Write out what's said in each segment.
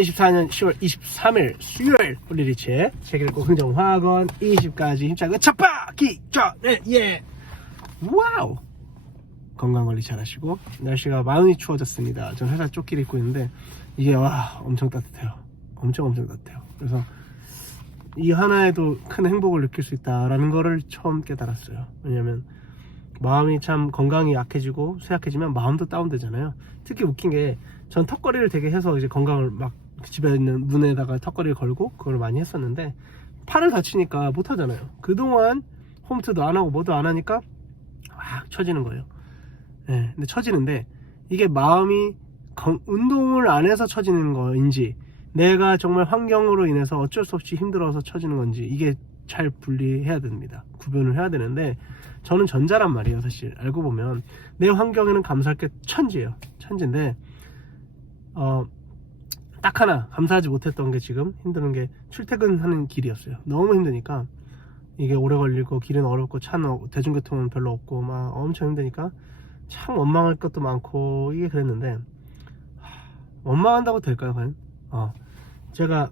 24년 10월 23일 수요일 올리리치의 책 읽고 흥정학원 20가지 힘차게 첫바퀴 예 와우. 건강관리 잘하시고 날씨가 많이 추워졌습니다. 전 회사 조끼를 입고 있는데 이게 와 엄청 따뜻해요. 엄청 따뜻해요. 그래서 이 하나에도 큰 행복을 느낄 수 있다라는 거를 처음 깨달았어요. 왜냐면 마음이 참 건강이 약해지고 쇠약해지면 마음도 다운되잖아요. 특히 웃긴 게 전 턱걸이를 되게 해서 이제 건강을 막 집에 있는 문에다가 턱걸이를 걸고 그걸 많이 했었는데 팔을 다치니까 못 하잖아요. 그동안 홈트도 안 하고 뭐도 안 하니까 막 처지는 거예요. 네, 근데 처지는데 이게 마음이 운동을 안 해서 처지는 거인지 내가 정말 환경으로 인해서 어쩔 수 없이 힘들어서 처지는 건지 이게 잘 분리해야 됩니다. 구분을 해야 되는데 저는 전자란 말이에요. 사실 알고 보면 내 환경에는 감사할 게 천지예요. 천지인데 딱 하나 감사하지 못했던 게 지금 힘드는 게 출퇴근하는 길이었어요. 너무 힘드니까 이게 오래 걸리고 길은 어렵고 차는 대중교통은 별로 없고 막 엄청 힘드니까 참 원망할 것도 많고 이게 그랬는데 원망한다고 될까요 과연? 제가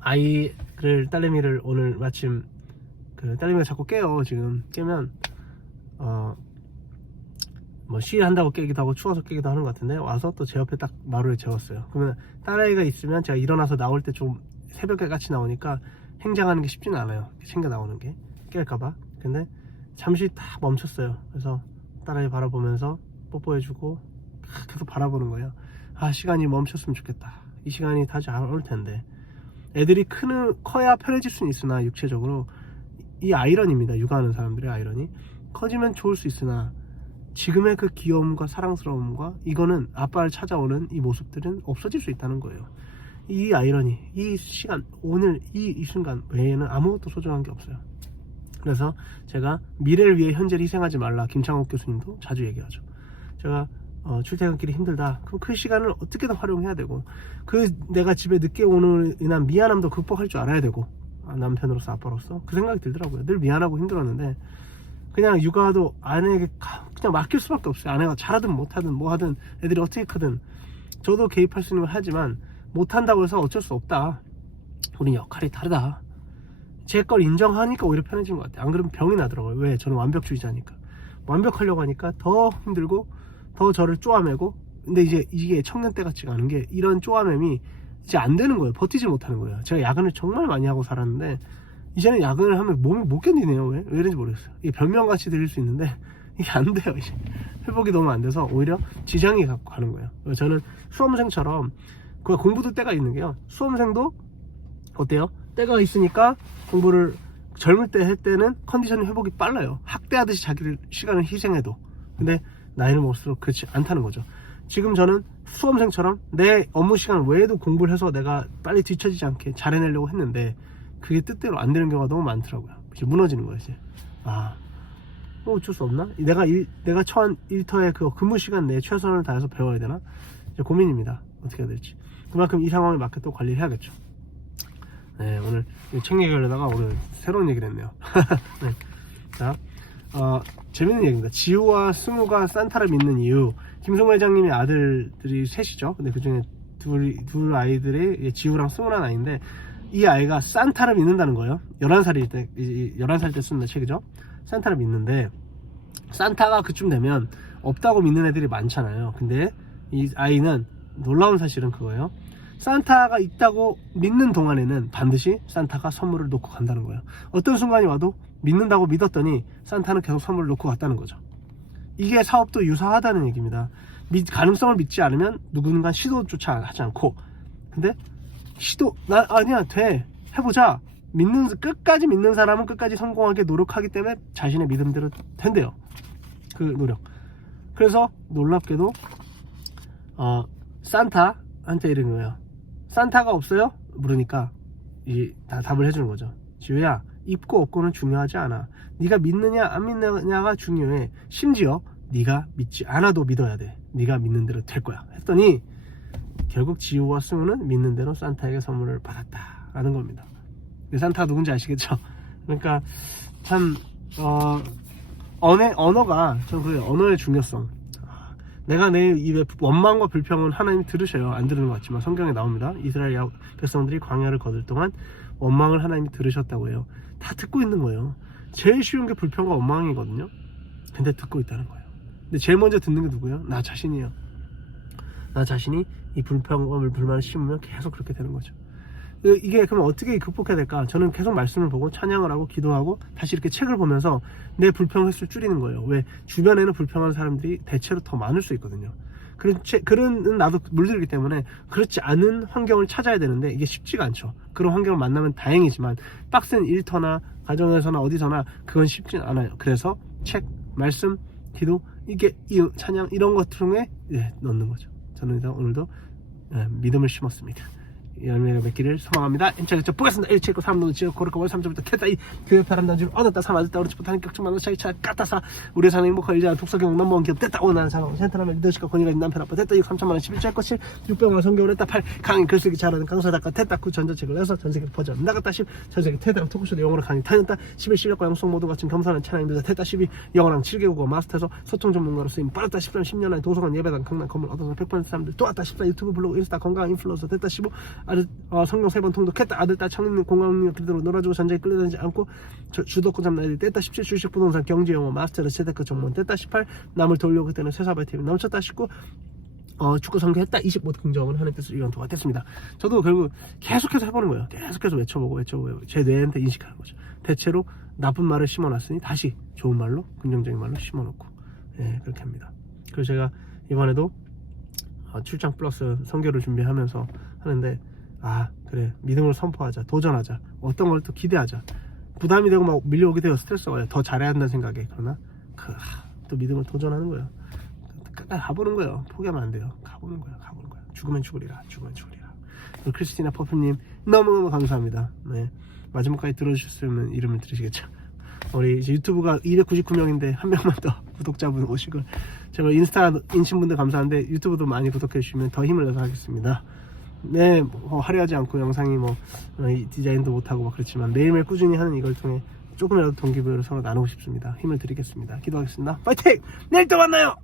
아이를 딸내미를 오늘 마침 그 딸내미가 자꾸 깨요. 지금 깨면 뭐 시한다고 깨기도 하고 추워서 깨기도 하는 것 같은데 와서 또 제 옆에 딱 마루에 재웠어요. 그러면 딸아이가 있으면 제가 일어나서 나올 때 좀 새벽에 같이 나오니까 행장하는 게 쉽지는 않아요. 챙겨 나오는 게 깰까봐. 근데 잠시 딱 멈췄어요. 그래서 딸아이 바라보면서 뽀뽀해주고 계속 바라보는 거예요. 시간이 멈췄으면 좋겠다. 이 시간이 다시 안 올 텐데. 애들이 커야 편해질 수는 있으나 육체적으로 이 아이러니입니다. 육아하는 사람들의 아이러니. 커지면 좋을 수 있으나 지금의 그 귀여움과 사랑스러움과 이거는 아빠를 찾아오는 이 모습들은 없어질 수 있다는 거예요. 이 아이러니, 이 시간, 오늘 이 순간 외에는 아무것도 소중한 게 없어요. 그래서 제가 미래를 위해 현재를 희생하지 말라. 김창옥 교수님도 자주 얘기하죠. 제가 출퇴근길이 힘들다. 그럼 그 시간을 어떻게든 활용해야 되고 내가 집에 늦게 오는 인한 미안함도 극복할 줄 알아야 되고 남편으로서 아빠로서 그 생각이 들더라고요. 늘 미안하고 힘들었는데 그냥 육아도 아내에게 그냥 맡길 수밖에 없어요. 아내가 잘하든 못하든 뭐하든 애들이 어떻게 크든 저도 개입할 수 있는 걸 하지만 못한다고 해서 어쩔 수 없다. 우린 역할이 다르다. 제 걸 인정하니까 오히려 편해진 것 같아요. 안 그러면 병이 나더라고요. 왜? 저는 완벽주의자니까. 완벽하려고 하니까 더 힘들고 더 저를 쪼아매고 근데 이제 이게 청년 때 같지가 않은 게 이런 쪼아맴이 이제 안 되는 거예요. 버티지 못하는 거예요. 제가 야근을 정말 많이 하고 살았는데 이제는 야근을 하면 몸이 못 견디네요. 왜 이런지 모르겠어요. 이게 변명같이 들릴 수 있는데 이게 안 돼요. 이제 회복이 너무 안 돼서 오히려 지장이 갖고 가는 거예요. 저는 수험생처럼 그 공부도 때가 있는 게요. 수험생도 어때요? 때가 있으니까 공부를 젊을 때 할 때는 컨디션이 회복이 빨라요. 학대하듯이 자기를 시간을 희생해도. 근데 나이를 먹을수록 그렇지 않다는 거죠. 지금 저는 수험생처럼 내 업무 시간 외에도 공부를 해서 내가 빨리 뒤처지지 않게 잘해내려고 했는데 그게 뜻대로 안 되는 경우가 너무 많더라고요. 이제 무너지는 거예요. 이제 뭐 어쩔 수 없나? 내가 처한 일터의 그 근무 시간 내에 최선을 다해서 배워야 되나? 이제 고민입니다. 어떻게 해야 될지. 그만큼 이 상황에 맞게 또 관리를 해야겠죠. 네, 오늘 책 얘기하려다가 오늘 새로운 얘기를 했네요. 네. 자, 재밌는 얘기입니다. 지우와 승우가 산타를 믿는 이유. 김승우 회장님의 아들들이 셋이죠. 근데 그 중에 둘 아이들이 지우랑 승우라는 아이인데 이 아이가 산타를 믿는다는 거예요. 11살 때 쓴 책이죠. 산타를 믿는데 산타가 그쯤 되면 없다고 믿는 애들이 많잖아요. 근데 이 아이는 놀라운 사실은 그거예요. 산타가 있다고 믿는 동안에는 반드시 산타가 선물을 놓고 간다는 거예요. 어떤 순간이 와도 믿는다고 믿었더니 산타는 계속 선물을 놓고 갔다는 거죠. 이게 사업도 유사하다는 얘기입니다. 가능성을 믿지 않으면 누군가 시도조차 하지 않고 근데 아니야 돼 해보자 끝까지 믿는 사람은 끝까지 성공하게 노력하기 때문에 자신의 믿음대로 된대요. 그 노력. 그래서 놀랍게도 산타한테 이런 거예요. 산타가 없어요? 물으니까 다 답을 해주는 거죠. 지우야 있고 없고는 중요하지 않아. 네가 믿느냐 안 믿느냐가 중요해. 심지어 네가 믿지 않아도 믿어야 돼. 네가 믿는 대로 될 거야. 했더니 결국 지우와 승우는 믿는 대로 산타에게 선물을 받았다라는 겁니다. 산타가 누군지 아시겠죠? 그러니까 참 언어가 전 그래요. 언어의 중요성. 내가 내 입에 원망과 불평은 하나님이 들으셔요. 안 들으는 것 같지만 성경에 나옵니다. 이스라엘 백성들이 광야를 거둘 동안 원망을 하나님이 들으셨다고 해요. 다 듣고 있는 거예요. 제일 쉬운 게 불평과 원망이거든요. 근데 듣고 있다는 거예요. 근데 제일 먼저 듣는 게 누구예요? 나 자신이에요. 나 자신이 이 불평과 불만을 심으면 계속 그렇게 되는 거죠. 이게 그러면 어떻게 극복해야 될까? 저는 계속 말씀을 보고 찬양을 하고 기도하고 다시 이렇게 책을 보면서 내 불평 횟수를 줄이는 거예요. 왜? 주변에는 불평하는 사람들이 대체로 더 많을 수 있거든요. 그런 나도 물들기 때문에 그렇지 않은 환경을 찾아야 되는데 이게 쉽지가 않죠. 그런 환경을 만나면 다행이지만 빡센 일터나 가정에서나 어디서나 그건 쉽진 않아요. 그래서 책, 말씀, 기도, 이게 찬양 이런 것 중에 넣는 거죠. 저는 오늘도 믿음을 심었습니다. 열매가 맺기를 소망합니다. 임차를 보겠습니다. 179 3도 지역 고르고 월 3점부터 캐다 이 교회 바람단 줄 얻었다 사 맞았다 그렇지 못하는 격증만으로 차기 차 까따사 우리 사는 행복한 일자 독서경 넘버원 기업 됐다 오늘 상황 센터라면 리더십과 권위가 있는 남편 아빠 됐다 6 3천만원 11절 것이 600만원 성경을 했다 8 강의 글쓰기 잘하는 강사 작가 됐다 9 전자책을 내서 전세계 퍼져 나갔다 10 전세계 테드랑 토크쇼도 영어로 강의 다녔다 11 실력과 영성 모두 갖춘 겸손한 찬양인들 됐다 12 영어랑 7개국어 마스터에서 소통 전문가로 쓰임 빠졌다 13 10년 안에 도서관 예배당 강남 건물 얻어서 100% 사람들 또 왔다 14 유튜브 블로그 인스타 건강 인플루언서 됐다 15 성경 3번 통독했다 아들 딸 청년 공감력 그대로 놀아주고 전쟁에 끌려다니지 않고 주도권 잡는 아이들 뗐다 17 주식 부동산 경제 영어 마스터를 재테크 전문 뗐다 18 남을 돌려고 그때는 쇠사발 TV 넘쳤다 19 축구 선교했다 25 긍정을 하는 뜻으로 이건 도가 됐습니다. 저도 결국 계속해서 해보는 거예요. 계속해서 외쳐보고 제 뇌한테 인식하는 거죠. 대체로 나쁜 말을 심어놨으니 다시 좋은 말로 긍정적인 말로 심어놓고 그렇게 합니다. 그래서 제가 이번에도 출장 플러스 선교를 준비하면서 하는데 그래 믿음을 선포하자 도전하자 어떤 걸 또 기대하자 부담이 되고 막 밀려오게 되어 스트레스가 와요. 더 잘해야 한다는 생각에 그러나 또 믿음을 도전하는 거예요. 가보는 거예요. 포기하면 안 돼요. 가보는 거예요. 죽으면 죽으리라. 크리스티나 퍼프님 너무너무 감사합니다. 마지막까지 들어주셨으면 이름을 들으시겠죠. 우리 이제 유튜브가 299명인데 한 명만 더 구독자분 오시고 제가 인스타이신 분들 감사한데 유튜브도 많이 구독해 주시면 더 힘을 내서 하겠습니다. 화려하지 않고 영상이 디자인도 못하고 그렇지만 매일매일 꾸준히 하는 이걸 통해 조금이라도 동기부여를 서로 나누고 싶습니다. 힘을 드리겠습니다. 기도하겠습니다. 파이팅! 내일 또 만나요!